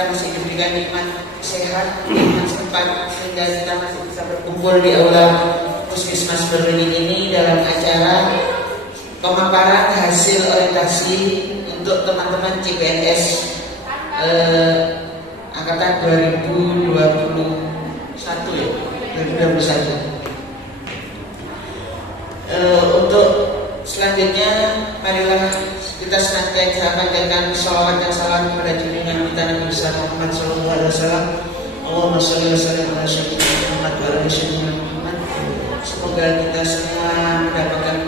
kita masih diberikan nikmat sehat, nikmat sempat sehingga kita masih bisa berkumpul di aula Puskesmas Beringin ini dalam acara pemaparan hasil orientasi untuk teman-teman CPNS angkatan 2021 ya, 2021. Untuk selanjutnya marilah kita senantiasa panjatkan sholawat dan salam kepada junjungan kita Nabi besar Muhammad sallallahu alaihi wasallam. Allahumma sholli wa sallim ala sayyidina Muhammad wa ala sayyidina Muhammad. Semoga kita semua mendapatkan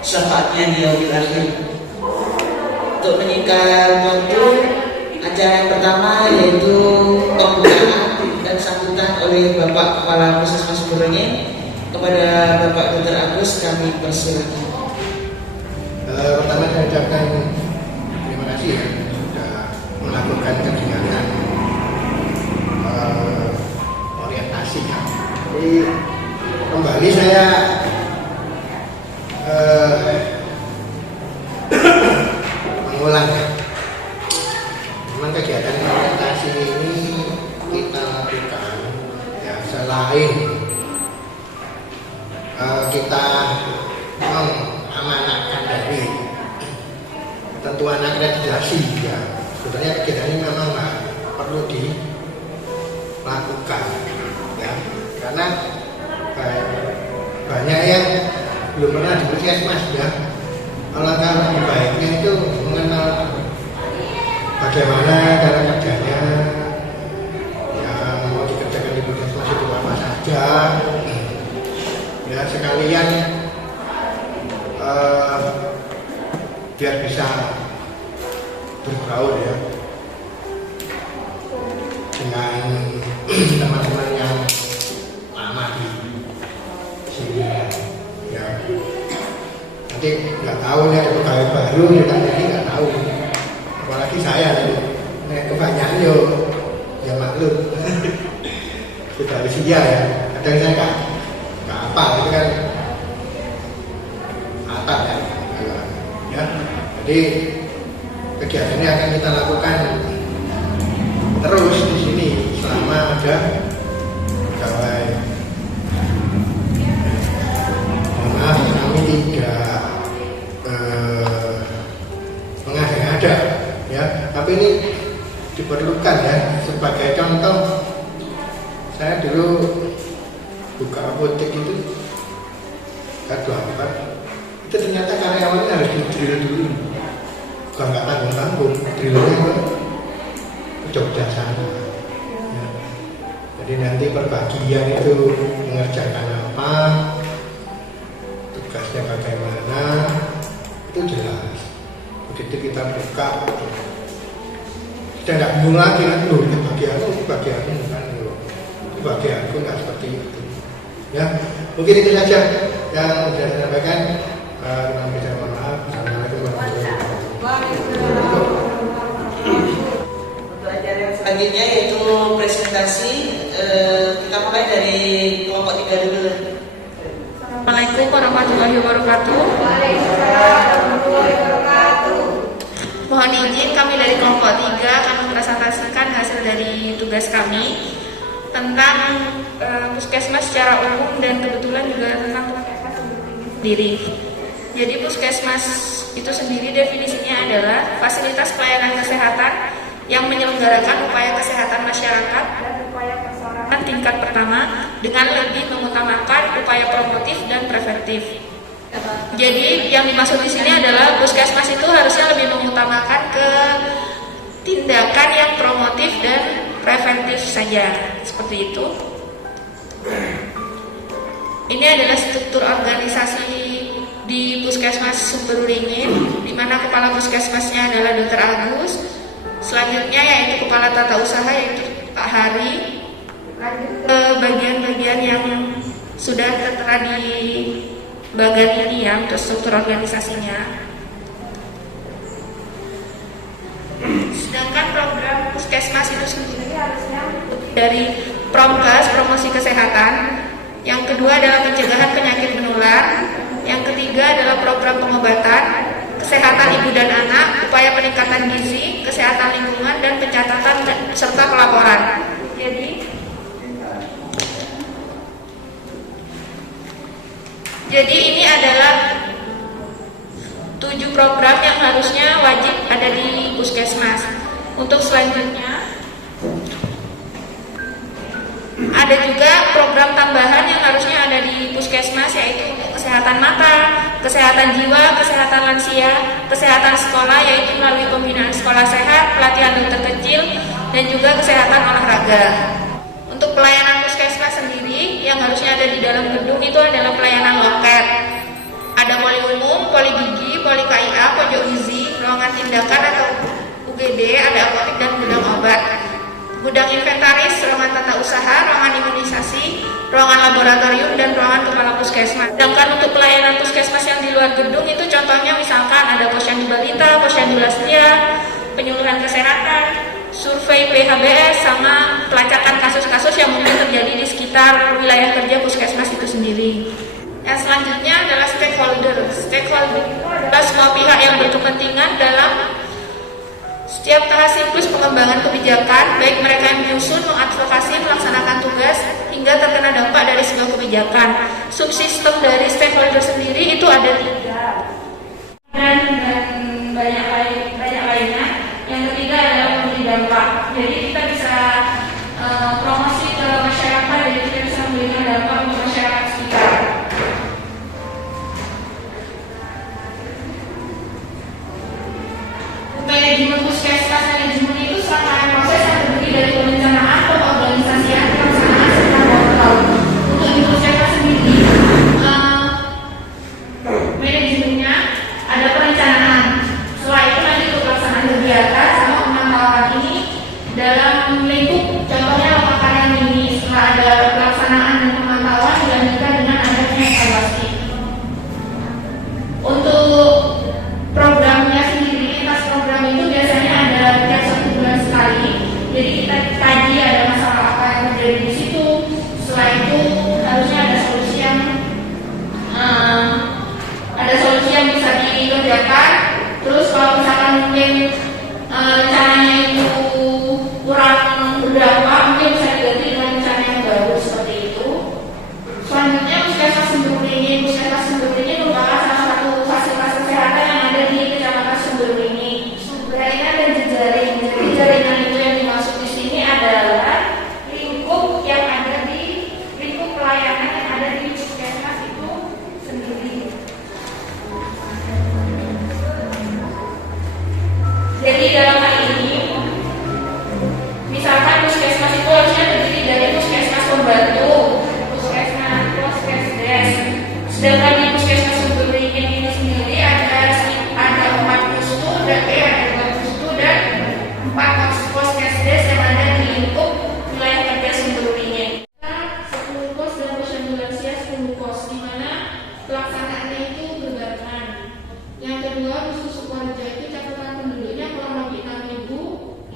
syafaatnya di yaumil akhir. Untuk menyingkat waktu, acara yang pertama yaitu pembukaan dan sambutan oleh Bapak Kepala Puskesmas Beringin. Kepada Bapak Dr. Agus kami persilakan. Pertama saya ucapkan terima kasih ya sudah melakukan kegiatan orientasi. Jadi kembali saya mengulang ya. Memang kegiatan orientasi ini kita lakukan ya selain kita mengamanatkan dari ketentuan akreditasi ya, sebenarnya kegiatan ini memang perlu dilakukan ya, karena banyak yang belum pernah di Puskesmas ya. Alangkah lebih baiknya itu mengenal bagaimana cara kerjanya yang mau dikerjakan di Puskesmas itu apa saja ya, sekalian biar bisa bergaul ya dengan teman-teman yang lama di sini ya. Nanti nggak tahu nih ada pegawai baru ya, nanti nggak tahu, apalagi saya nih kebanyakan ya maklum sudah usia ya, kadang saya nggak apa itu kan apa ya. Jadi kegiatan ini akan kita lakukan terus di sini selama ada pegawai. Maaf kami tidak mengada-ngada ya, tapi ini diperlukan ya. Sebagai contoh, saya dulu buka apotek itu K24, itu ternyata karyawannya harus di-drill dulu, bukan nggak tanggung-tanggung, drillnya ke Jogja sana ya. Jadi nanti perbagian itu mengerjakan apa, tugasnya bagaimana, itu jelas. Begitu kita buka, kita nggak bingung lagi kan, loh ini bagianku kan, itu bagianku nggak seperti itu ya. Mungkin itu saja yang sudah saya sampaikan. Terima kasih, mohon maaf. Assalamualaikum warahmatullahi wabarakatuh. Untuk acara yang selanjutnya yaitu presentasi, kita mulai dari kelompok 3 dulu. Assalamualaikum warahmatullahi wabarakatuh. Mohon izin kami dari kelompok 3 akan mempresentasikan hasil dari tugas kami tentang puskesmas secara umum dan kebetulan juga tentang puskesmas sendiri. Jadi puskesmas itu sendiri definisinya adalah fasilitas pelayanan kesehatan yang menyelenggarakan upaya kesehatan masyarakat dan upaya persorangan tingkat pertama dengan lebih mengutamakan upaya promotif dan preventif. Jadi yang dimaksud di sini adalah puskesmas itu harusnya lebih mengutamakan ke tindakan yang promotif dan preventif saja, seperti itu. Ini adalah struktur organisasi di Puskesmas Sumberringin, di mana kepala puskesmasnya adalah Dr. Agus. Selanjutnya yaitu kepala tata usaha yaitu Pak Hari. Lanjut ke bagian-bagian yang sudah tertera di bagian ini ya, untuk struktur organisasinya. Sedangkan program puskesmas itu sendiri harusnya dari Promkes, promosi kesehatan. Yang kedua adalah pencegahan penyakit menular. Yang ketiga adalah program pengobatan, kesehatan ibu dan anak, upaya peningkatan gizi, kesehatan lingkungan, dan pencatatan serta pelaporan. Jadi ini adalah 7 program yang harusnya wajib ada di puskesmas. Untuk selanjutnya ada juga program tambahan yang harusnya ada di puskesmas, yaitu kesehatan mata, kesehatan jiwa, kesehatan lansia, kesehatan sekolah, yaitu melalui pembinaan sekolah sehat, pelatihan dokter kecil, dan juga kesehatan olahraga. Untuk pelayanan puskesmas sendiri yang harusnya ada di dalam gedung itu adalah pelayanan loket. Ada poli umum, poli gigi, poli KIA, pojok gizi, ruangan tindakan atau UGD, ada apotek dan gudang obat. Gudang inventaris, ruangan tata usaha, ruangan imunisasi, ruangan laboratorium, dan ruangan kepala puskesmas. Sedangkan untuk pelayanan puskesmas yang di luar gedung itu contohnya misalkan ada posyandu balita, posyandu lansia, penyuluhan kesehatan, survei PHBS, sama pelacakan kasus-kasus yang mungkin terjadi di sekitar wilayah kerja puskesmas itu sendiri. Yang selanjutnya adalah stakeholder. Stakeholder adalah semua pihak yang berkepentingan dalam setiap tahap siklus pengembangan kebijakan, baik mereka yang menyusun, mengadvokasi, melaksanakan tugas, hingga terkena dampak dari sebuah kebijakan. Subsistem dari stakeholder sendiri itu ada 3 dan banyak lainnya. Yang ketiga adalah memberi dampak. Jadi kita bisa promosi ke masyarakat, jadi kita bisa memberikan dampak untuk masyarakat sekitar. Manajemen puskesmas, manajemen itu serangkaian proses yang terdiri dari perencanaan, pengorganisasian, pelaksanaan, serta kontrol. Untuk di puskesmas sendiri, manajemennya ada perencanaan. Setelah itu nanti untuk pelaksanaan kegiatan sama pemantauan ini dalam lingkup, contohnya lakukan yang ini. Setelah ada pelaksanaan dan pemantauan dilanjutkan dengan adanya evaluasi. Untuk programnya sendiri, lintas program itu biasanya ada tiap 1 bulan sekali. Jadi kita kaji ada masalah apa yang terjadi di situ. Setelah itu harusnya ada solusi yang bisa dikerjakan. Terus kalau misalkan mungkin rencananya itu kurang berdampak, mungkin bisa diganti dengan rencana yang baru seperti itu. Selanjutnya puskesmas Sumberwringin. Puskesmas Sumberwringin merupakan salah satu fasilitas kesehatan yang ada di Kecamatan Sumberwringin. Jaringan dan jejaring. Jadi jaringan itu yang dimaksud di sini adalah lingkup yang ada di lingkup pelayanan yang ada di puskesmas itu sendiri. Jadi dalam hal ini, misalkan puskesmas itu harusnya terdiri dari puskesmas pembantu, puskesdes. Sedangkan di puskesmas Sumberwringin ini sendiri ada 4 pustu dan ada 2 pustu dan 4 puskesdes yang ada di lingkup wilayah kerja Sumberwringin. 10 pos dan posyandu lansia 10 pos, di mana pelaksanaannya itu berbarengan. Yang kedua, Dusun Sukoharjo itu cakupan penduduknya kurang lebih 6.000,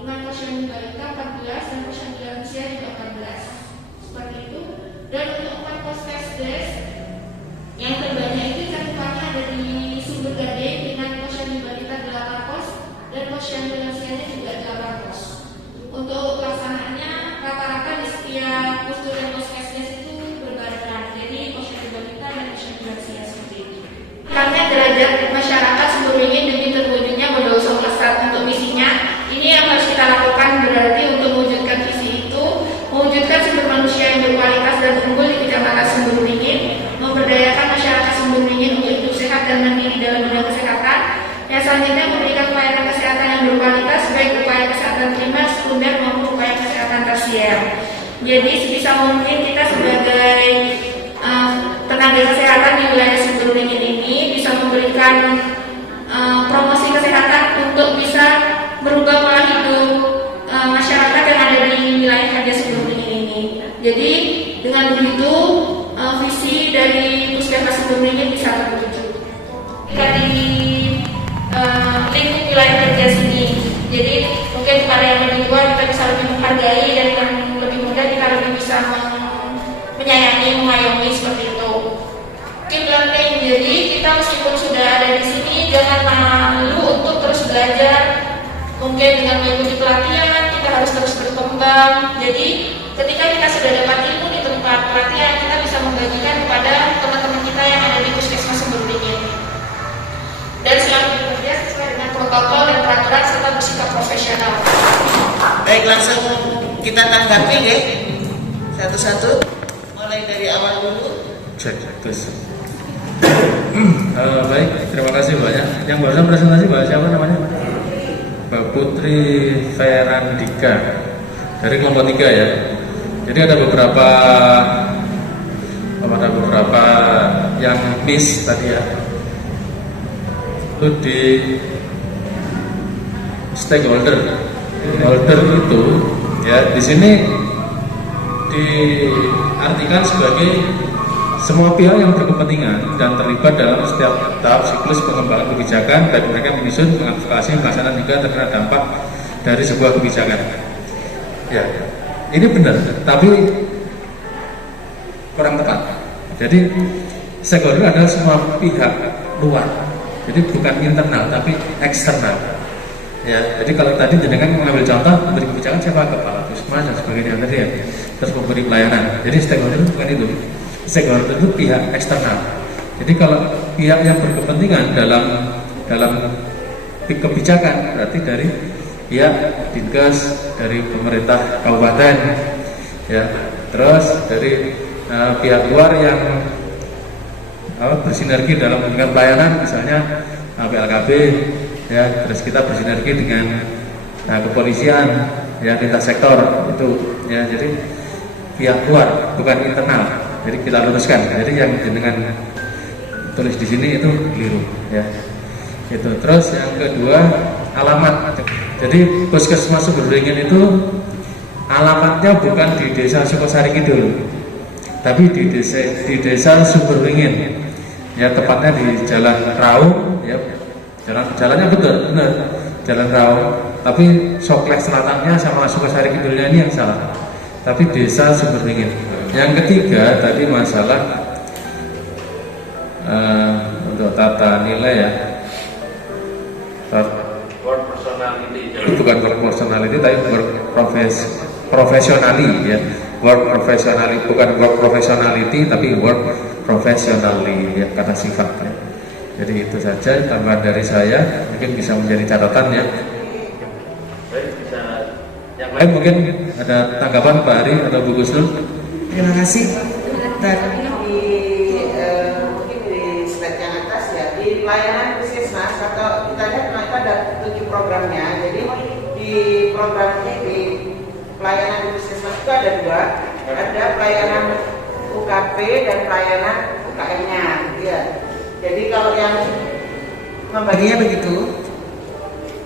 dengan posyandu balita 14 dan posyandu lansia juga 14. Seperti itu. Dan untuk 4 puskesdes yang terbanyak itu cakupannya ada di Sumber Gade dengan posyandu balita 8 pos dan posyandu lansianya juga 8 pos. Untuk pelaksanaannya rata-rata di setiap pustu dan puskesdes itu berbarengan. Jadi posyandu balita dan posyandu lansia seperti itu. Karena derajat masyarakat Sumberwringin demi terwujudnya Bondowoso Klestrat. Untuk misinya, ini yang harus kita lakukan berarti untuk mewujudkan visi itu, mewujudkan sumber manusia yang berkualitas dan unggul di Kecamatan Sumberwringin, memberdayakan masyarakat Sumberwringin untuk hidup sehat dan mandiri dalam bidang kesehatan. Yang selanjutnya memberikan pelayanan kesehatan yang berkualitas, baik upaya kesehatan primer, sekunder maupun upaya kesehatan tersier. Jadi sebisa mungkin kita sebagai tenaga kesehatan di wilayah Sumberwringin ini bisa memberikan promosi kesehatan untuk bisa merubah pola hidup masyarakat yang ada di wilayah kerja Sumberwringin ini. Jadi dengan begitu visi dari puskesmas Sumberwringin bisa terwujud. Jika di lingkup wilayah kerja sini, jadi mungkin kepada yang lebih tua kita bisa lebih menghargai, dan yang lebih muda kita lebih bisa menyayangi, mengayomi seperti itu. Keep learning. Jadi kita meskipun sudah ada di sini, jangan malu untuk terus belajar. Mungkin dengan mengikuti pelatihan, kita harus terus berkembang. Jadi ketika kita sudah dapat ilmu di tempat pelatihan, kita bisa membagikan kepada teman-teman kita yang ada di puskesmas Sumber Beringin. Dan selalu bekerja sesuai dengan protokol dan peraturan serta bersikap profesional. Baik, langsung kita tanggapi ya satu-satu, mulai dari awal dulu. Cek terus. Baik, terima kasih banyak. Yang barusan presentasi Mbak siapa namanya? Mbak Putri Ferandika dari kelompok 3 ya. Jadi ada beberapa yang miss tadi ya. Itu di stakeholder itu ya, di sini diartikan sebagai semua pihak yang berkepentingan dan terlibat dalam setiap tahap siklus pengembangan kebijakan, dan mereka menyusun, mengadvokasi, melaksanakan hingga terkena dampak dari sebuah kebijakan. Ya, ini benar, tapi kurang tepat. Jadi stakeholder adalah semua pihak luar. Jadi bukan internal, tapi eksternal. Ya, jadi kalau tadi jenengan mengambil contoh memberi kebijakan siapa, kepala puskesmas dan sebagainya tadi ya, terus memberi pelayanan. Jadi stakeholder bukan itu. Stakeholder itu pihak eksternal. Jadi kalau pihak yang berkepentingan dalam kebijakan berarti dari pihak Dinkes, dari pemerintah kabupaten, ya, terus dari pihak luar yang bersinergi dalam memberikan pelayanan, misalnya PLKB, ya, terus kita bersinergi dengan kepolisian, ya, lintas sektor itu, ya, jadi pihak luar bukan internal. Jadi kita luruskan. Jadi yang dengan tulis di sini itu keliru, ya. Itu. Terus yang kedua, alamat. Jadi puskesmas Sumber Beringin itu alamatnya bukan di Desa Sukosari Kidul, tapi di desa Sumber Beringin. Ya, tepatnya di Jalan Raung, ya. Jalannya benar, Jalan Raung. Tapi Sokleh Selatannya sama Sukosari Kidulnya ini yang salah. Tapi Desa Sumber Beringin. Yang ketiga tadi masalah untuk tata nilai ya, work personality, bukan work personality tapi work professionally ya, work professionally, bukan work professionality tapi work professionally ya, kata sifatnya. Jadi itu saja tambahan dari saya, mungkin bisa menjadi catatan ya. Baik, bisa yang lain mungkin ada tanggapan Pak Ari atau Bu Gusnul? Terima kasih. Tadi mungkin di slide yang atas ya, di pelayanan puskesmas atau kita lihat itu ada 7 programnya. Jadi di program ini, di pelayanan di puskesmas itu ada 2, ada pelayanan UKP dan pelayanan UKM-nya. Ya. Jadi kalau yang membaginya begitu,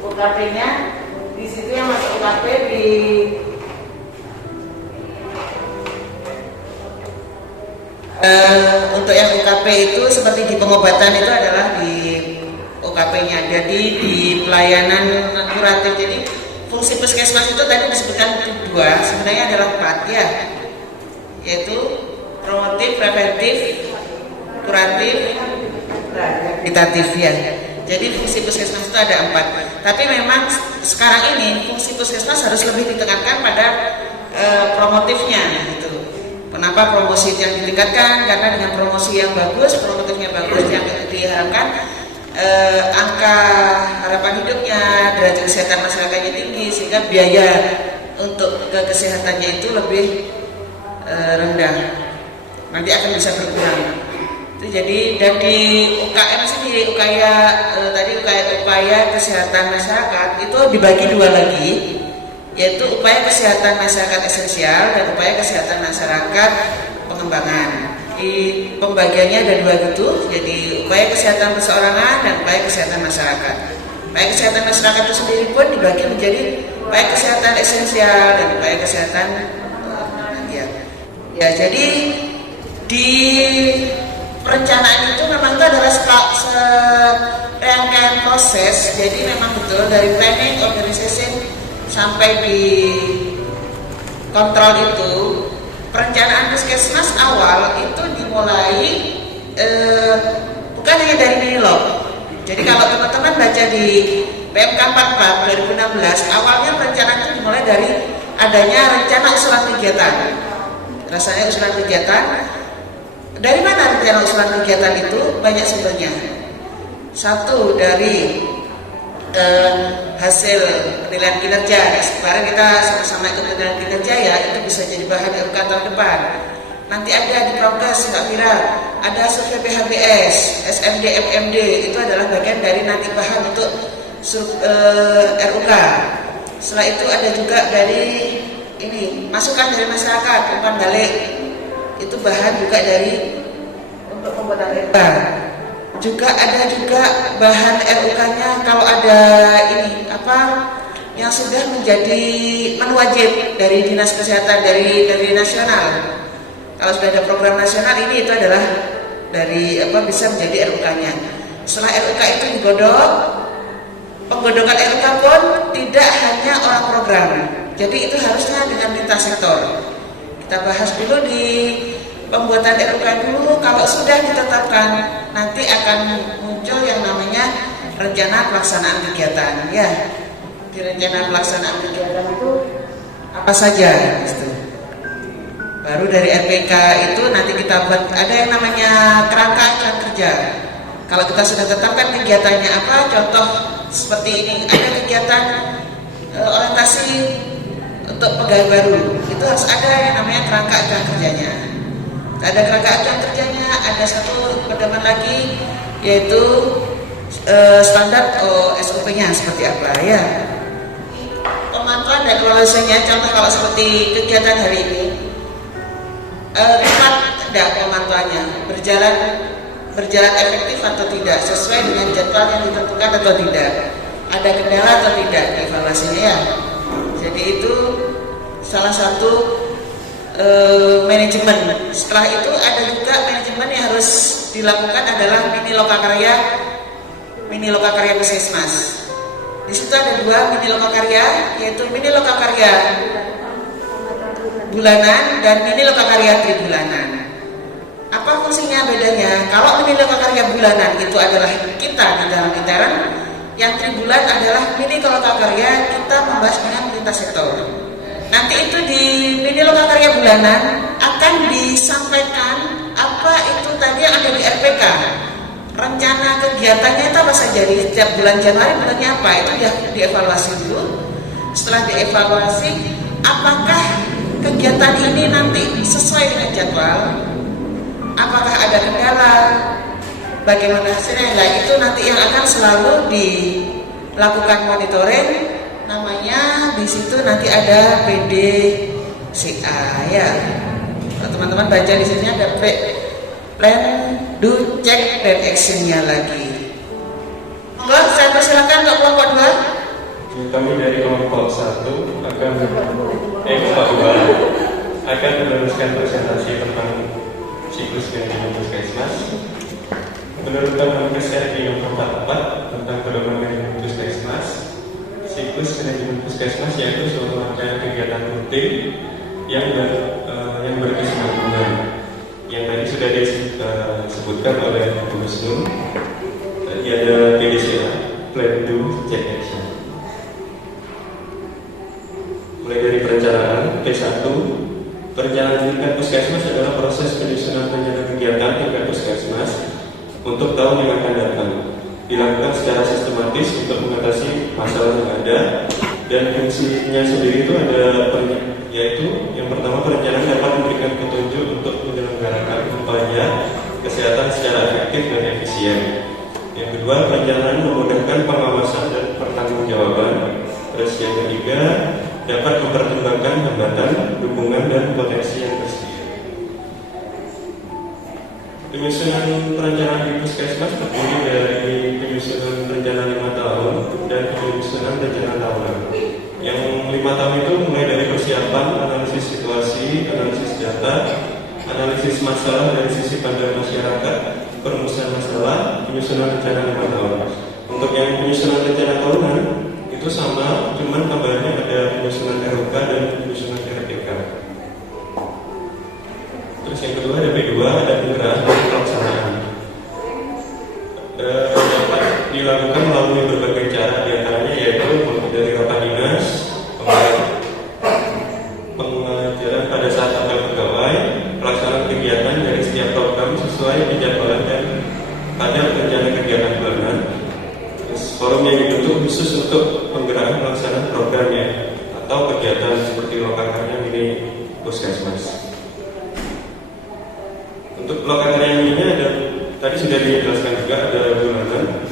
UKP-nya di situ yang masuk UKP di untuk yang UKP itu seperti di pengobatan itu adalah di UKP-nya. Jadi di pelayanan kuratif. Jadi fungsi puskesmas itu tadi disebutkan 2, sebenarnya adalah 4 ya, yaitu promotif, preventif, kuratif, rehabilitatif ya. Jadi fungsi puskesmas itu ada 4. Tapi memang sekarang ini fungsi puskesmas harus lebih ditekankan pada promotifnya gitu. Kenapa promosi yang ditingkatkan? Karena dengan promosi yang bagus, promotifnya bagus, yang diharapkan angka harapan hidupnya, derajat kesehatan masyarakatnya tinggi, sehingga biaya untuk kesehatannya itu lebih rendah. Nanti akan bisa berkurang. Itu jadi, dan di UKM sendiri, upaya kesehatan masyarakat itu dibagi 2 lagi, yaitu upaya kesehatan masyarakat esensial dan upaya kesehatan masyarakat pengembangan. Di pembagiannya ada 2 gitu, jadi upaya kesehatan perseorangan dan upaya kesehatan masyarakat. Upaya kesehatan masyarakat itu sendiri pun dibagi menjadi upaya kesehatan esensial dan upaya kesehatan ya, jadi di perencanaan itu memang itu adalah serangkaian proses. Jadi memang betul dari planning, organization sampai di kontrol itu, perencanaan puskesmas awal itu dimulai bukan hanya dari Minilog. Jadi kalau teman-teman baca di PMK 44 2016, awalnya perencanaan itu dimulai dari adanya rencana usulan kegiatan. Rasanya usulan kegiatan. Dari mana rencana usulan kegiatan itu? Banyak sumbernya. Satu dari hasil penilaian kinerja. Sekarang kita sama-sama ikut penilaian kinerja ya, itu bisa jadi bahan RUK tahun depan. Nanti ada di progres Mbak Fira, ada survei PHBS, SMD, FMD, itu adalah bagian dari nanti bahan untuk RUK. Setelah itu ada juga dari ini masukan dari masyarakat, umpan balik, itu bahan juga dari untuk pembuatan RUK. Juga ada juga bahan RUK-nya kalau ada ini yang sudah menjadi menu wajib dari dinas kesehatan dari nasional. Kalau sudah ada program nasional ini itu adalah dari bisa menjadi RUK-nya. Setelah RUK itu digodok, penggodokan RUK pun tidak hanya orang program. Jadi itu harusnya dengan lintas sektor. Kita bahas dulu di pembuatan RUK dulu. Kalau sudah ditetapkan, nanti akan muncul yang namanya rencana pelaksanaan kegiatan. Ya, di rencana pelaksanaan kegiatan itu apa saja? Gitu. Baru dari RPK itu nanti kita buat ada yang namanya kerangka acara kerja. Kalau kita sudah tetapkan kegiatannya apa, contoh seperti ini, ada kegiatan orientasi untuk pegawai baru, itu harus ada yang namanya kerangka acara kerjanya. Ada kerangka acara kerjanya, ada satu pedoman lagi yaitu standar SOP-nya seperti apa ya. Pemanfaatan dan evaluasinya, contoh kalau seperti kegiatan hari ini. Lihat tidak pemantauannya berjalan efektif atau tidak, sesuai dengan jadwal yang ditentukan atau tidak, ada kendala atau tidak evaluasinya ya. Jadi itu salah satu manajemen. Setelah itu ada juga manajemen yang harus dilakukan adalah mini lokakarya Puskesmas. Di situ ada dua mini lokakarya, yaitu mini lokakarya bulanan dan mini lokakarya tribulanan. Apa fungsinya bedanya? Kalau mini lokakarya bulanan itu adalah kita di dalam intern, yang tribulan adalah mini lokakarya kita membahas dengan lintas sektor. Nanti itu di mini lokakarya bulanan akan disampaikan apa itu tadi yang ada di RPK. Rencana kegiatannya itu apa saja di setiap bulan Januari, bulannya apa itu dievaluasi dulu. Setelah dievaluasi, apakah kegiatan ini nanti sesuai dengan jadwal, apakah ada kendala, bagaimana hasilnya. Nah itu nanti yang akan selalu dilakukan monitoring, namanya di situ nanti ada PDCA ya. Kalau teman-teman baca di sini ada plan, do, check, dan actionnya lagi. Monggo saya persilakan untuk kelompok 2. Kami dari kelompok 1 akan meneruskan presentasi tentang siklus manajemen Puskesmas. Menurut Kemenkes RI nomor 44 tentang pedoman manajemen Puskesmas, siklus manajemen Puskesmas yaitu suatu rangkaian kegiatan rutin yang berkesinambungan. Yang tadi sudah disebutkan oleh Bu Husnul. Tadi ada PDCA, Plan, Do, Check, Action. Mulai dari perencanaan P1, perencanaan tingkat Puskesmas adalah proses penyusunan rencana kegiatan tingkat Puskesmas untuk tahun yang akan datang. Dilakukan secara sistematis untuk mengatasi masalah yang ada, dan fungsinya sendiri itu ada yaitu yang pertama, perencanaan dapat memberikan petunjuk untuk menyelenggarakan upaya kesehatan secara efektif dan efisien. Yang kedua, perencanaan memudahkan pengawasan dan pertanggungjawaban. Terus yang ketiga, dapat mempertimbangkan hambatan, dukungan, dan potensi yang tersedia. Penyusunan perencanaan di Puskesmas terdiri dari penyusunan rencana 5 tahun dan penyusunan rencana tahunan. Yang 5 tahun itu mulai dari persiapan, analisis situasi, analisis data, analisis masalah dari sisi pandang masyarakat, perumusan masalah, penyusunan rencana 5 tahun. Untuk yang penyusunan rencana tahunan itu sama, cuman tambahannya ada penyusunan RUK dan penyusunan RPK. Terus yang kedua ada P2, ada penggerahan dan pelaksanaan. Dapat dilakukan melalui berbagai cara, diantaranya yaitu dari rapat dinas, puskesmas. Untuk lokakarya ini ada, tadi sudah dijelaskan juga, ada bulanan.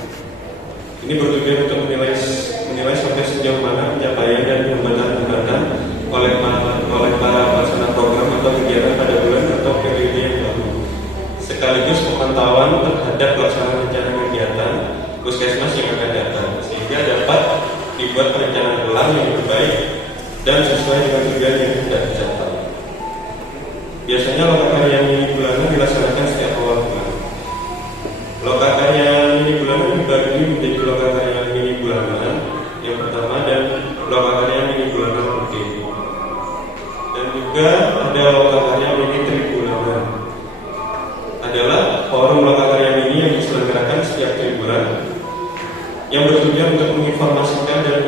Ini bertujuan untuk menilai sampai sejauh mana pencapaian dan hambatan-hambatan oleh para pelaksana program atau kegiatan pada bulan atau periode yang lalu, sekaligus pemantauan terhadap pelaksanaan rencana kegiatan puskesmas yang akan datang, sehingga dapat dibuat perencanaan ulang yang lebih baik dan sesuai dengan tujuan yang tidak dicapai. Biasanya lokakarya mini bulanan dilaksanakan setiap awal bulan. Lokakarya mini bulanan dibagi menjadi lokakarya mini bulanan yang pertama dan lokakarya mini bulanan rutin. Dan juga ada lokakarya mini tribulanan. Adalah forum lokakarya mini yang diselenggarakan setiap tribulan yang bertujuan untuk menginformasikan dan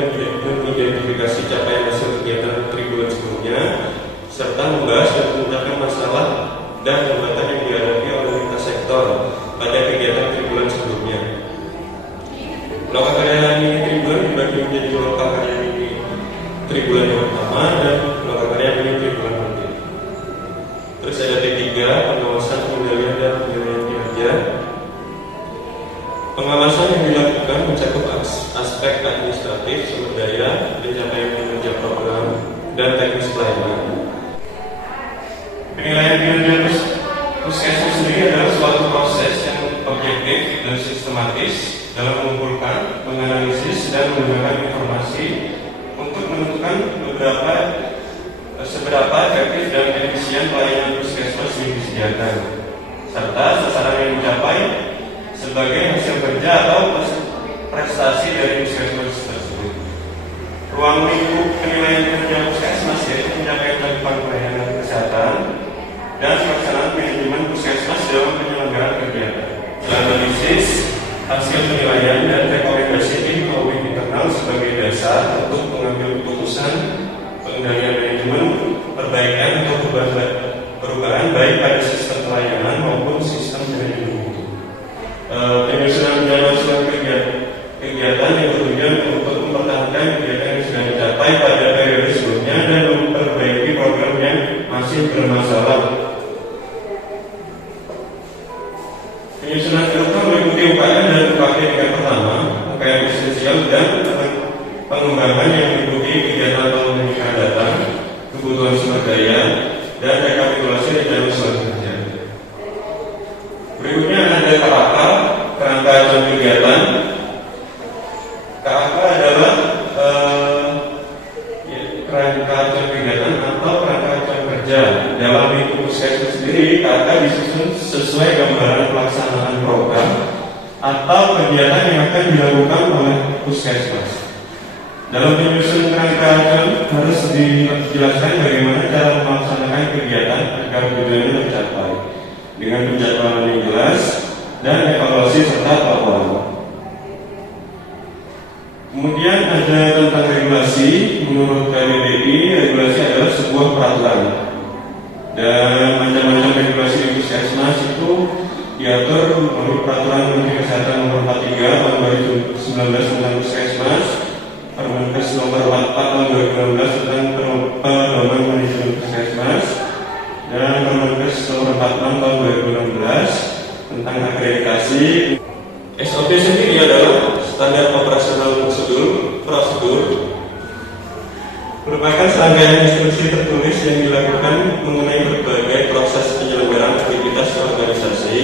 mengidentifikasi capaian hasil kegiatan tribulan sebelumnya, serta membahas dan memecahkan masalah dan hambatan yang dihadapi oleh lintas sektor pada kegiatan tribulan sebelumnya. Lokakarya mini tribulan dibagi menjadi lokakarya mini tribulan yang pertama dan lokakarya mini tribulan rutin. Terus ada T3, pengawasan, pengendalian dan penilaian kinerja. Pengawasan yang dilakukan mencakup aspek administratif, sumber daya, pencapaian kinerja program, dan teknis pelayanan. Penilaian kinerja puskesmas sendiri adalah suatu proses yang objektif dan sistematis dalam mengumpulkan, menganalisis, dan menggunakan informasi untuk menentukan seberapa efektif dan efisien pelayanan puskesmas yang disediakan, serta sasaran yang dicapai sebagai hasil kerja atau prestasi dari puskesmas tersebut. Ruang lingkup penilaian kinerja puskesmas yaitu pencapaian cakupan pelayanan kesehatan dan pelaksanaan manajemen puskesmas dalam penyelenggaraan kegiatan. Analisis hasil penilaian dan rekomendasi tim audit internal sebagai dasar untuk mengambil keputusan pengendalian manajemen, perbaikan atau perubahan baik pada sistem pelayanan maupun sistem manajemen. Penyusunan kegiatan yang bertujuan untuk mempertahankan kegiatan yang sudah dicapai pada periode sebelumnya dan memperbaiki program yang masih bermasalah. Penyusunan program meliputi UKM dan UKP tingkat pertama, UKM esensial dan pengembangan yang meliputi kegiatan tahun yang akan datang, kebutuhan sumber daya, dan rekapitulasi rencana usaha kerja. Berikutnya ada KAK, kerangka acuan kegiatan. KAK adalah kerangka acuan kegiatan atau kerangka acuan kerja. Dalam lingkup puskesmas sendiri, KAK disusun sesuai gambaran pelaksanaan program atau kegiatan yang akan dilakukan oleh puskesmas. Dalam penyusunan kerangka acuan harus dijelaskan bagaimana cara melaksanakan kegiatan agar tujuannya tercapai dengan penjadwalan yang jelas dan evaluasi serta laporan. Kemudian ada tentang regulasi. Menurut KBBI, regulasi adalah sebuah peraturan dan macam-macam regulasi di puskesmas itu diatur melalui peraturan Menteri Kesehatan nomor 43 tahun 2019 tentang puskesmas, Permenkes nomor 44 tahun 2016 tentang pedoman manajemen puskesmas, dan Permenkes nomor 46 tahun 2016 tentang akreditasi. SOP sendiri adalah standar operasional prosedur merupakan serangkaian instruksi tertulis yang dilakukan mengenai berbagai proses penyelenggaraan aktivitas organisasi,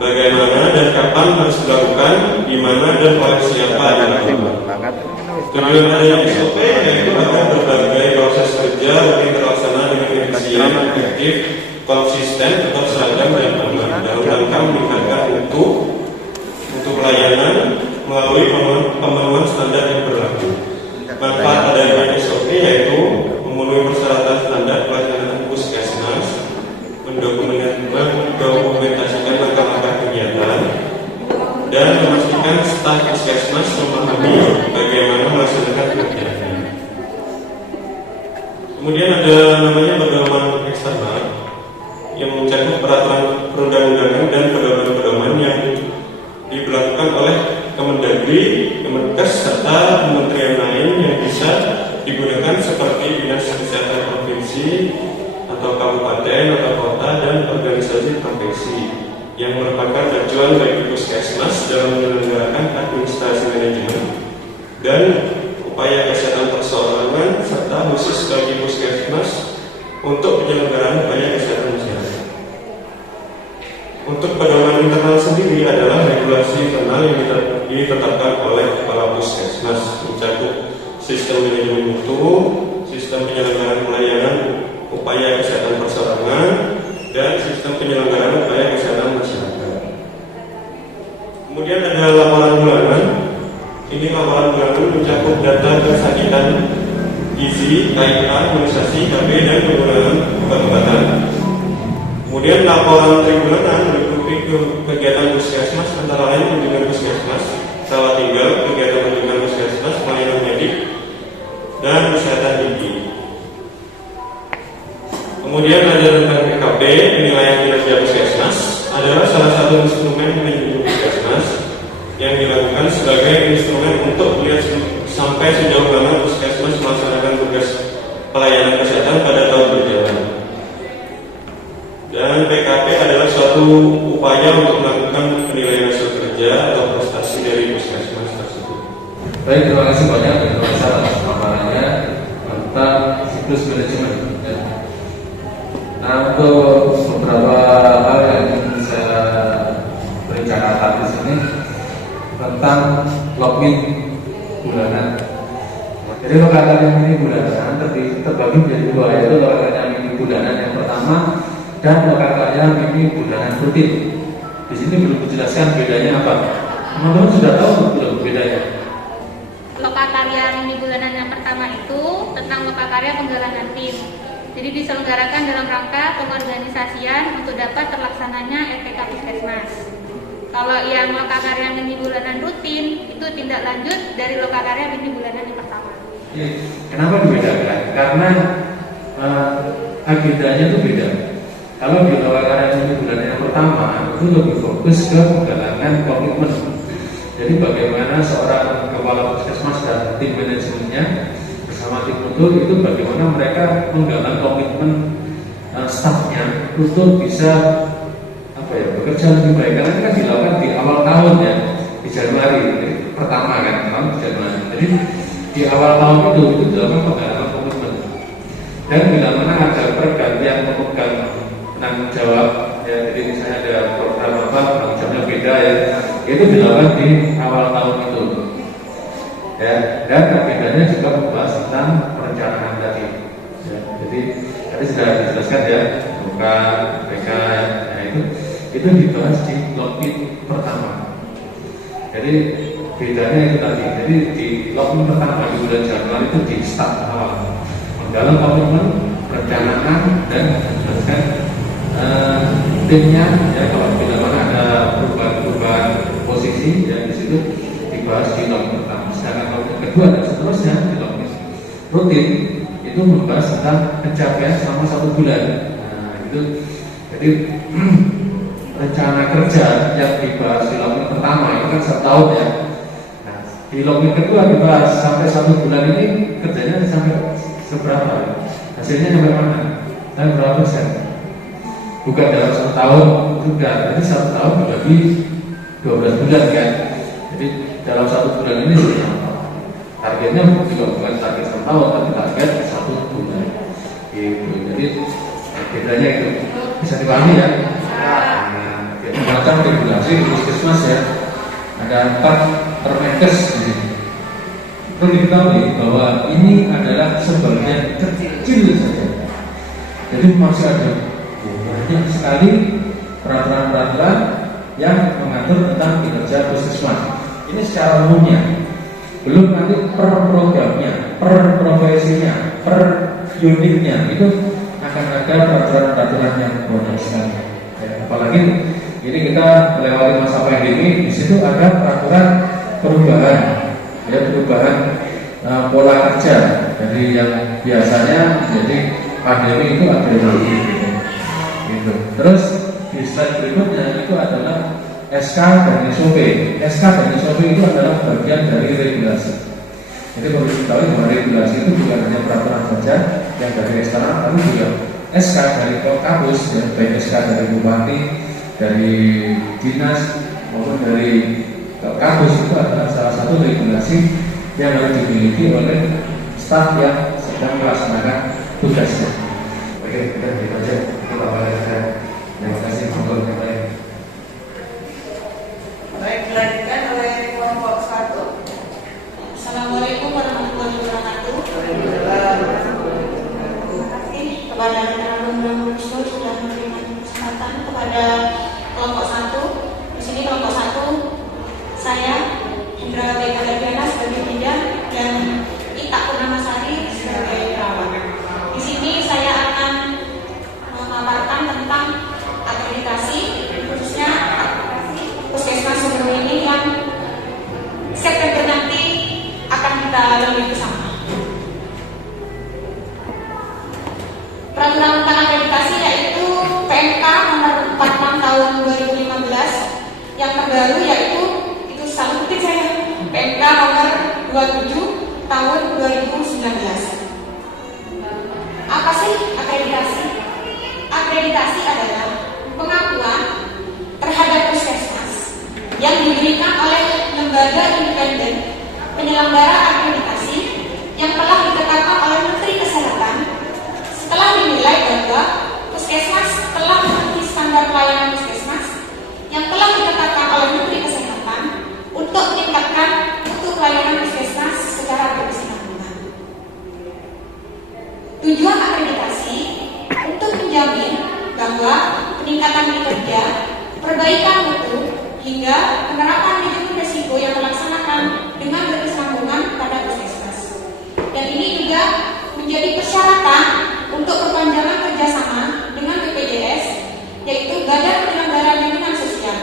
bagaimana dan kapan harus dilakukan, di mana dan oleh siapa dilakukan. Tujuan adanya SOP yaitu agar berbagai proses kerja rutin terlaksana dengan efisien, efektif, konsisten, tetap seragam dan aman dalam rangka meningkatkan mutu pelayanan melalui pemenuhan standar yang berlaku. Manfaat adanya SOP yaitu memenuhi persyaratan standar pelaksanaan puskesmas, mendokumentasikan langkah-langkah kegiatan, dan memastikan staf puskesmas memahami bagaimana melaksanakan kegiatan. Kemudian ada namanya pedoman eksternal yang mencakup peraturan perundang-undangan dan pedoman-pedoman yang diberlakukan oleh Kemendagri, Kemenkes, serta kementerian lain yang bisa digunakan seperti Dinas Kesehatan Provinsi, provinsi atau kabupaten atau kota dan organisasi profesi yang merupakan acuan bagi puskesmas dalam menyelenggarakan administrasi manajemen dan upaya kesehatan perseorangan serta khusus bagi puskesmas untuk penyelenggaraan upaya kesehatan masyarakat. Untuk pedoman internal sendiri adalah regulasi internal yang ditetapkan oleh kepala puskesmas, mencakup sistem manajemen mutu, sistem penyelenggaraan pelayanan upaya kesehatan perseorangan, dan sistem penyelenggaraan upaya kesehatan masyarakat. Kemudian ada laporan bulanan. Ini laporan bulanan mencakup data kesakitan gizi, KIK, imunisasi, KB, dan penggunaan obat-obatan. Kemudian laporan tribulanan meliputi kegiatan puskesmas antara lain kunjungan puskesmas, rawat tinggal, kegiatan kunjungan puskesmas, pelayanan medik, dan kesehatan gigi. Kemudian ada tentang PKP, penilaian kinerja puskesmas adalah salah satu instrumen manajemen puskesmas yang dilakukan sebagai instrumen untuk melihat sampai sejauh mana puskesmas melaksanakan tugas pelayanan kesehatan pada tahun berjalan. Dan PKP adalah suatu upaya untuk melakukan penilaian hasil kerja atau prestasi dari puskesmas tersebut. Baik, terima kasih banyak Dr. Faisal atas pemaparannya tentang siklus manajemen. Nah, untuk beberapa hal yang ingin saya beri catatan di sini tentang login bulanan. Jadi lokalnya mini bulanan terbagi menjadi dua, yaitu lokalnya mini bulanan yang pertama dan lokalnya mini bulanan rutin. Di sini belum dijelaskan bedanya apa. Teman-teman sudah tahu belum bedanya? Lokakarya mini bulanan yang pertama itu tentang lokakarya penggalangan tim. Jadi diselenggarakan dalam rangka pengorganisasian untuk dapat terlaksananya RPK Puskesmas. Kalau yang lokakarya mini bulanan rutin itu tindak lanjut dari lokakarya mini bulanan yang pertama. Kenapa dibedakan? Karena agendanya itu beda. Kalau di lokakarya mini bulanan yang pertama itu lebih fokus ke penggalangan komitmen. Jadi bagaimana seorang kepala puskesmas dan tim manajemennya bersama tim itu bagaimana mereka menggalang komitmen stafnya untuk bisa bekerja lebih baik. Karena ini kan dilakukan di awal tahun ya, di Januari pertama kan, tahun di Januari. Jadi di awal tahun itu dilakukan penggalangan komitmen. Dan bila mana ada pergantian pemegang penanggung jawab ya, jadi misalnya ada program apa penanggung jawabnya beda ya, itu dilakukan di awal tahun itu ya. Dan agendanya juga membahas tentang perencanaan tadi ya. Jadi tadi sudah dijelaskan ya, bukan PK ya, itu dibahas di login pertama. Jadi bedanya itu tadi. Jadi di login pertama di bulan Januari itu di start awal dalam komitmen perencanaan dan menjelaskan timnya ya, kalau bila mana ada perubahan posisi ya, di situ dibahas di login pertama. Sedangkan login kedua dan seterusnya di login rutin itu membahas tentang pencapaian selama 1 bulan. Nah, itu jadi rencana kerja yang dibahas di login pertama itu kan 1 tahun ya. Nah, di login kedua dibahas sampai 1 bulan ini kerjanya sampai seberapa, hasilnya sampai mana, dan berapa persen. Bukan dalam 1 tahun juga, jadi 1 tahun dibagi 12 bulan kan. Jadi dalam 1 bulan ini targetnya juga bukan target 1 tahun, tapi target 1 bulan. Gitu. Jadi bedanya itu bisa dipahami ya. Macam regulasi di puskesmas ya, ada 4 Permenkes ini. Perlu diketahui bahwa ini adalah sebagian kecil saja. Jadi masih ada banyak sekali peraturan-peraturan yang mengatur tentang kinerja puskesmas. Ini secara umumnya, belum nanti per programnya, per profesinya, per unitnya itu akan ada peraturan-peraturan yang banyak sekali. Ya, apalagi ini kita melewati masa pandemi, di situ ada peraturan perubahan, ya perubahan pola kerja dari yang biasanya menjadi pandemi itu ada gitu. Terus di slide berikutnya itu adalah SK dan SOP. SK dan SOP itu adalah bagian dari regulasi. Jadi perlu diketahui bahwa regulasi itu bukan hanya peraturan saja yang dari eksternal, tapi juga SK dari kampus, ya, baik SK dari bupati, dari dinas maupun dari kampus, itu adalah salah satu regulasi yang harus dimiliki oleh staf yang sedang melaksanakan tugasnya. Oke, kita gitu aja. Terima kasih untuk yang lain. Baik, dilanjutkan oleh kelompok 1. Assalamualaikum warahmatullahi wabarakatuh. Terima kasih kepada Rombongan Usul sudah memberikan kesempatan kepada kelompok 1. Di sini kelompok 1 saya Indra Beka Dardiana sebagai bidang dan Ita Purnamasari sebagai perawat. Di sini saya akan memaparkan tentang akreditasi, khususnya akreditasi puskesmas Sumberwu ini yang September nanti akan kita lalui bersama. Peraturan tentang akreditasi yaitu PMK nomor 46 tahun 2015, yang terbaru yaitu itu selalu kutip saya, PMK nomor 27 tahun 2019. Apa sih akreditasi? Akreditasi adalah pengakuan terhadap puskesmas yang diberikan oleh lembaga independen penyelenggara akreditasi yang telah ditetapkan oleh Menteri Kesehatan setelah dinilai bahwa puskesmas telah memenuhi standar pelayanan puskesmas yang telah ditetapkan oleh Menteri Kesehatan untuk meningkatkan mutu pelayanan puskesmas secara berkesinambungan. Tujuan akreditasi untuk menjamin bahwa peningkatan kinerja, perbaikan mutu, hingga penerapan manajemen risiko yang dilaksanakan dengan berkesinambungan pada puskesmas. Dan ini juga menjadi persyaratan untuk perpanjangan kerjasama dengan BPJS, yaitu Badan Penyelenggara Jaminan Sosial.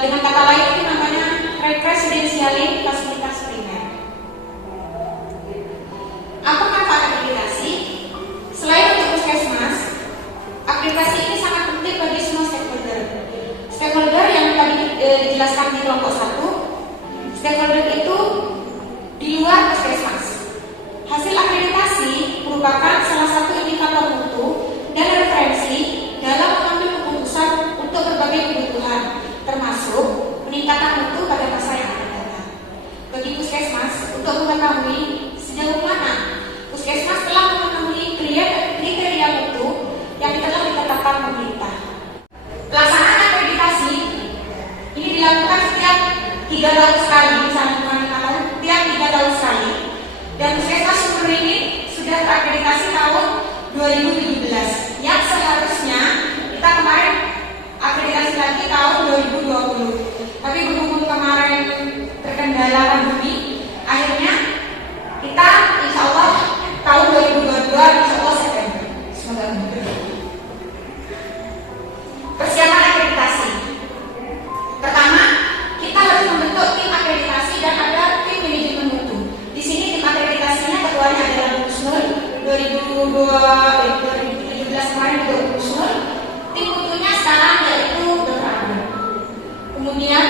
Dengan kata lain itu namanya Rekresidensialing Fasilitas Primer. Apa manfaat akreditasi? Selain untuk puskesmas, akreditasi ini sangat penting bagi semua stakeholder. Stakeholder yang tadi dijelaskan di kelompok 1, stakeholder itu di luar puskesmas. Hasil akreditasi merupakan salah satu indikator mutu dan referensi dalam mengambil keputusan untuk berbagai kebutuhan, termasuk peningkatan mutu pada masa yang akan datang. Bagi puskesmas, untuk mengetahui sejauh mana puskesmas telah memenuhi kriteria mutu yang telah ditetapkan pemerintah. Pelaksanaan akreditasi ini dilakukan setiap 3 tahun sekali, misalnya tiap 3 tahun sekali. Dan puskesmas Sumberwu ini sudah terakreditasi tahun 2017, yang seharusnya kita kemarin akreditasi lagi tahun 2020. Tapi berhubung kemarin terkendala pandemi, akhirnya kita insya Allah tahun 2022 insya Allah September. Semoga persiapan akreditasi. Pertama, kita harus membentuk tim akreditasi dan ada tim manajemen mutu. Di sini tim akreditasinya ketuanya adalah Bu Kusnul, 2017 kemarin juga Bu Kusnul. Tim mutunya sekarang yaitu Dr. Abdul. Kemudian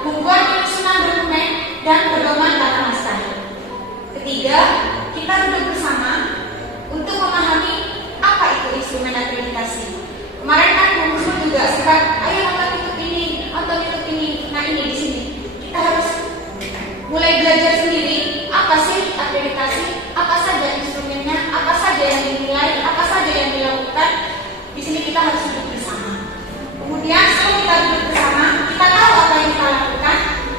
membuat penyusunan dokumen dan pedoman tata naskah. Ketiga, kita duduk bersama untuk memahami apa itu instrumen akreditasi. Kemarin kan Bu Kusnul juga sempat, ayo nonton YouTube ini, nonton YouTube ini. Nah ini di sini kita harus mulai belajar sendiri apa sih akreditasi, apa saja instrumennya, apa saja yang dinilai, apa saja yang dilakukan. Di sini kita harus duduk bersama. Kemudian setelah kita duduk bersama, kita tahu apa yang kita lakukan,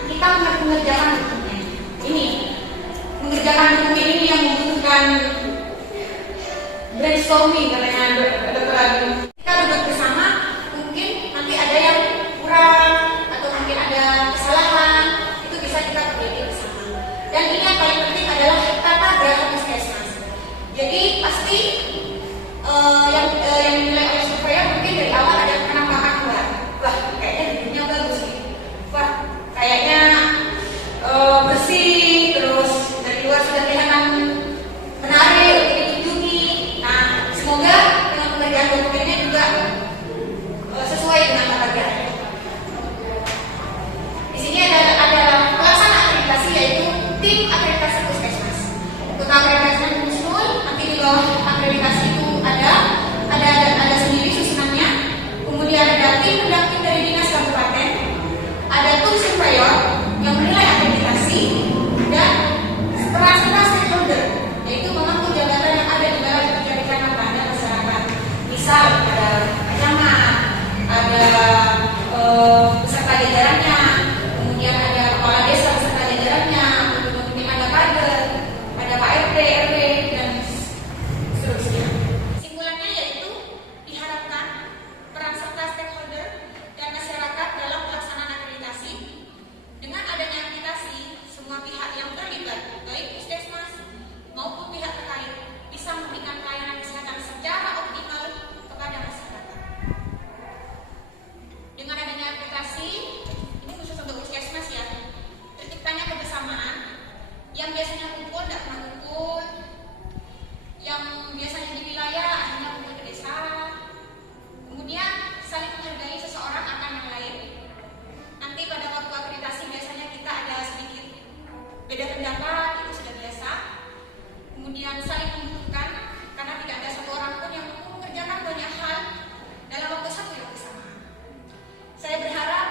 kita mengerjakan dokumen. Ini mengerjakan dokumen ini yang membutuhkan brainstorming katanya Dr. Adi. Kita duduk bersama, mungkin nanti ada yang kurang atau mungkin ada kesalahan, itu bisa kita perbaiki bersama. Dan ini yang paling penting adalah tata gerakan puskesmas. Jadi pasti yang dinilai oleh surveyor mungkin dari awal ada penampakan luar. Wah, kayaknya duduknya bagus nih. Wah, kayaknya bersih, terus dari luar sudah kelihatan menarik untuk dikunjungi. Nah, semoga dengan pengerjaan dokumennya dan saling membutuhkan karena tidak ada satu orang pun yang mampu mengerjakan banyak hal dalam waktu satu yang bersamaan. Saya berharap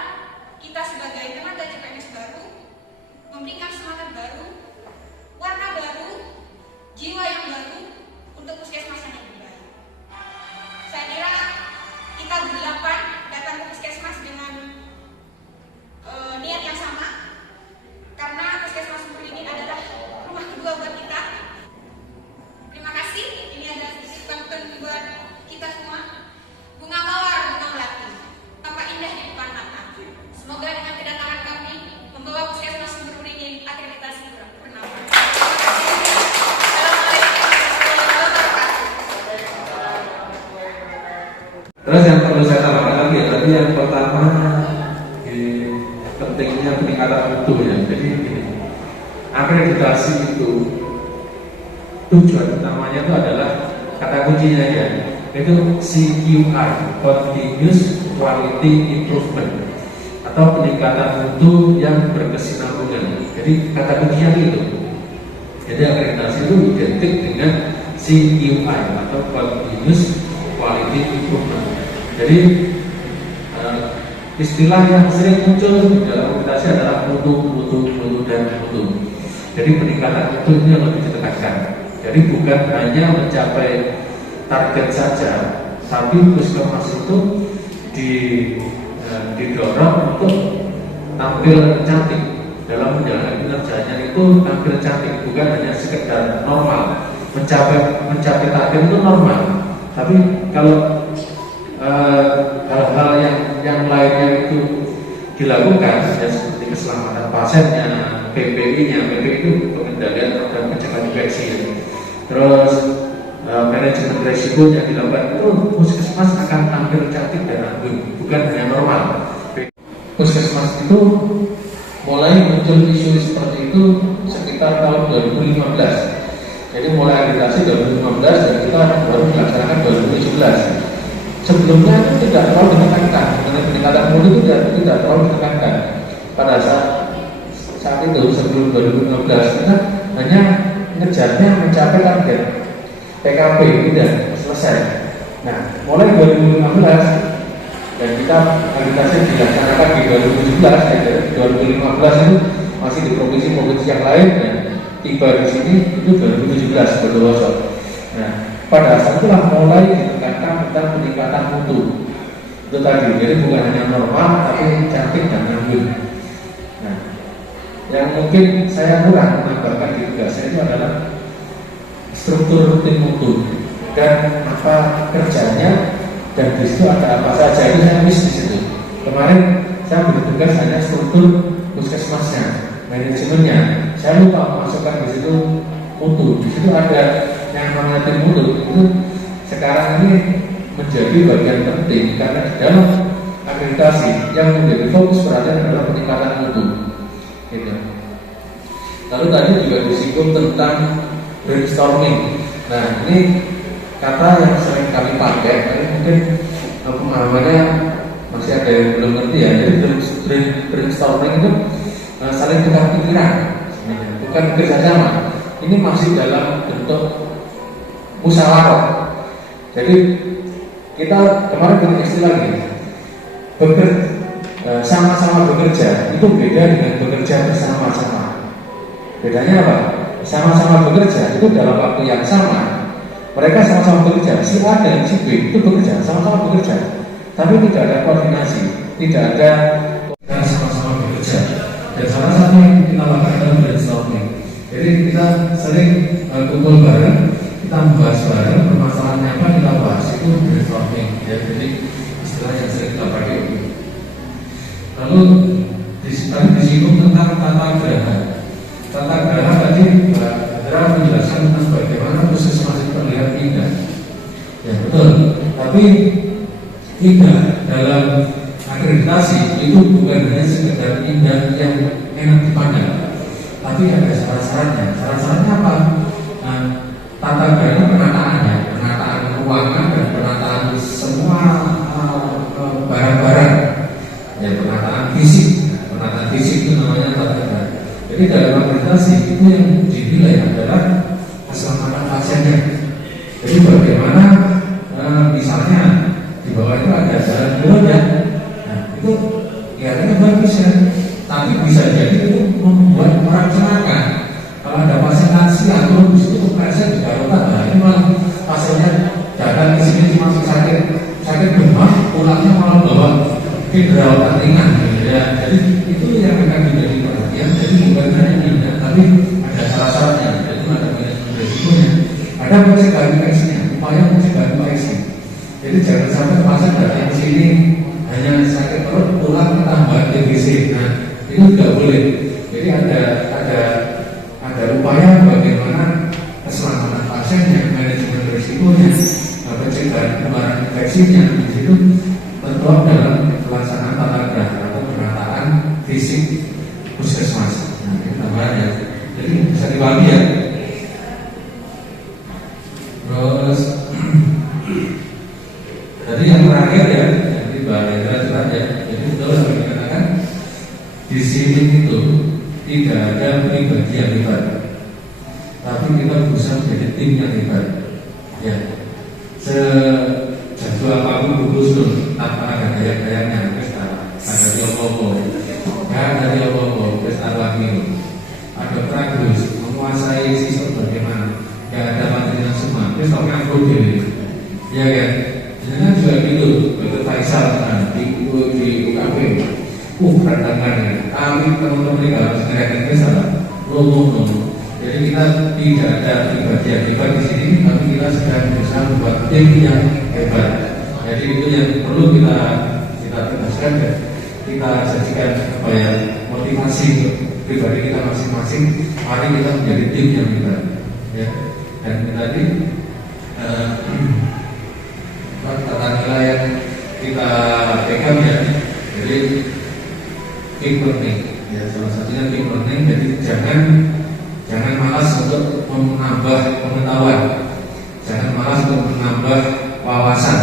kita sebagai tenaga CPNS baru memberikan semangat baru, warna baru, jiwa yang baru untuk puskesmas yang lebih baik. Saya kira kita berdelapan datang ke puskesmas dengan niat yang sama, karena puskesmas ini adalah rumah kedua buat kita. Terima kasih. Ini adalah sedikit pantun buat kita semua. Bunga mawar, bunga melati, tampak indah di depan mata. Semoga dengan kedatangan kami membawa puskesmas Sumber Beringin akreditasi bernama. Terus yang perlu saya tambahkan lagi ya, tadi yang pertama pentingnya peningkatan mutu ya. Jadi gini, akreditasi itu tujuan utamanya itu adalah kata kuncinya ya, itu CQI, Continuous Quality Improvement, atau peningkatan mutu yang berkesinambungan. Jadi kata kuncinya itu. Jadi akreditasi itu identik dengan CQI atau Continuous Quality Improvement. Jadi istilah yang sering muncul dalam akreditasi adalah mutu dan mutu. Jadi peningkatan mutu ini yang lebih ditekankan. Jadi bukan hanya mencapai target saja, tapi puskesmas itu didorong untuk tampil cantik dalam menjalankan kinerjanya, itu tampil cantik, bukan hanya sekedar normal. Mencapai target itu normal, tapi kalau hal-hal yang lainnya itu dilakukan, ya seperti keselamatan pasiennya, PPI-nya, PPI itu pengendalian dan pencegahan infeksi, terus manajemen risiko yang dilakukan, itu puskesmas akan tampil cantik dan anggun, bukan hanya normal. Puskesmas itu mulai muncul isu seperti itu sekitar tahun 2015. Jadi mulai akreditasi 2015 dan kita baru melaksanakan 2017. Sebelumnya itu tidak terlalu ditekankan, mengenai peningkatan mutu itu tidak terlalu ditekankan. Pada saat itu sebelum 2015 kita hanya ngejarnya mencapai target PKP dan selesai. Nah, mulai 2015 dan kita akreditasi dilaksanakan di 2017, jadi 2015 itu masih di provinsi-provinsi yang lain dan tiba di sini itu 2017 Bondowoso. Nah, pada saat itulah mulai ditekankan tentang peningkatan mutu. Itu tadi, jadi bukan hanya normal tapi cantik dan anggun. Nah, yang mungkin saya kurang menambahkan di tugas saya itu adalah struktur rutin mutu dan apa kerjanya, dan di situ ada apa saja, itu saya miss di situ. Kemarin saya bertugas hanya struktur puskesmasnya, manajemennya. Saya lupa masukkan di situ mutu. Di situ ada yang namanya tim mutu. Itu sekarang ini menjadi bagian penting karena di dalam akreditasi yang menjadi fokus perhatian adalah peningkatan mutu. Gitu. Lalu tadi juga disinggung tentang brainstorming. Nah, ini kata yang sering kami pakai, tapi mungkin pemahamannya masih ada yang belum ngerti ya. Jadi brainstorming itu saling tukar pikiran, bukan kerjasama. Ini masih dalam bentuk musyawarah. Jadi kita kemarin punya istilah lagi, sama-sama bekerja itu beda dengan bekerja bersama-sama. Bedanya apa? Sama-sama bekerja itu dalam waktu yang sama. Mereka sama-sama bekerja, si A dan si B itu bekerja, sama-sama bekerja, tapi tidak ada koordinasi, tidak ada sama-sama bekerja. Dan salah satu yang kita lakukan adalah brainstorming. Jadi kita sering kumpul bareng, kita membahas bareng, permasalahannya apa kita bahas, itu brainstorming. Ya, jadi istilah yang sering kita pakai. Lalu disinggung tentang tata geraha. Tata geraha tadi Mbak Indra menjelaskan tentang bagaimana puskesmas itu terlihat indah. Ya betul. Tapi indah dalam akreditasi itu bukan hanya sekedar indah yang enak dipandang, tapi ada syarat-syaratnya. Syarat-syaratnya apa? Nah, tata geraha penataannya, penataan ruangan dan penataan semua barang-barang. Ya, penataan fisik. Penataan fisik itu namanya tata geraha. Jadi dalam akreditasi itu yang dinilai adalah keselamatan perawatan ringan ya. Jadi itu yang akan menjadi perhatian. Jadi bukan hanya tidak, tapi ada syarat-syaratnya, yaitu ada manajemen risikonya, ada pencegahan infeksinya, upaya pencegahan infeksi. Jadi jangan sampai pasien datang ke sini hanya sakit perut pulang tambah TBC. Nah, itu tidak boleh. Jadi ada upaya bagaimana keselamatan pasiennya, manajemen risikonya, pencegahan penularan infeksinya. Itu tertuang dalam pelaksanaan tata kerja atau penataan fisik puskesmas. Nah, itu tambahannya. Jadi bisa dipahami ya. Terus jadi yang terakhir ya, jadi Mbak Hendra jelas ya. Jadi betul yang dikatakan di sini itu tidak ada pribadi yang hebat, tapi kita berusaha menjadi tim yang hebat. Ya, sejatuh apapun gugus tanpa ada gaya-gayanya, ada diopo-opo, ada diopo-opo, ada lagi, ada tragus, menguasai sistem bagaimana, nggak ada material semua, terus orang produksi, ya kan? Jangan juga gitu, Dr. Faisal di UKP, berantakan, kami teman-teman ini harus ngerjakan kesalahan, ngomong. Jadi kita tidak ada pribadi yang hebat di sini, tapi kita sedang berusaha membuat tim yang hebat. Jadi itu yang perlu kita tegaskan dan kita jadikan motivasi untuk pribadi kita masing-masing. Mari kita menjadi tim yang hebat. Ya. Dan tadi tata nilai yang kita pegang ya. Jadi keep learning. Ya, salah satunya keep learning. Jadi jangan malas untuk menambah pengetahuan, jangan malas untuk menambah wawasan.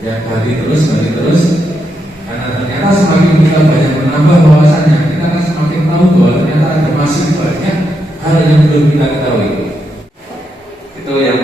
Ya, gali terus, karena ternyata semakin kita banyak menambah wawasannya, kita akan semakin tahu bahwa ternyata ada masih banyak hal yang belum kita ketahui. Itu yang